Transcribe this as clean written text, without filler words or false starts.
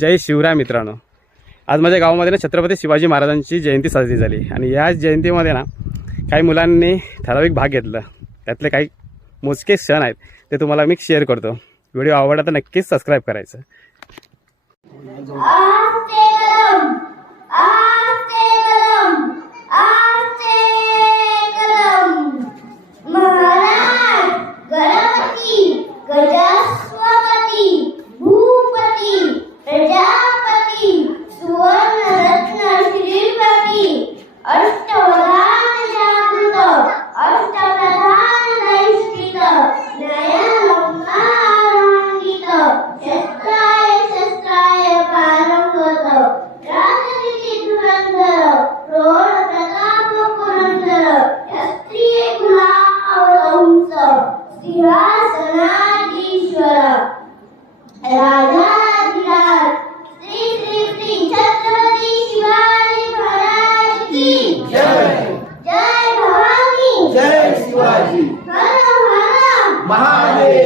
जय शिवराय मित्रांनो, आज माझ्या गावामध्ये ना छत्रपती शिवाजी महाराजांची जयंती साजरी झाली आणि या जयंतीमध्ये ना काही मुलांनी ठराविक भाग घेतला। त्यातले काही मोजके क्षण आहेत ते तुम्हाला मी शेअर करतो। व्हिडिओ आवडला तर नक्कीच सबस्क्राइब करायचं। महादेव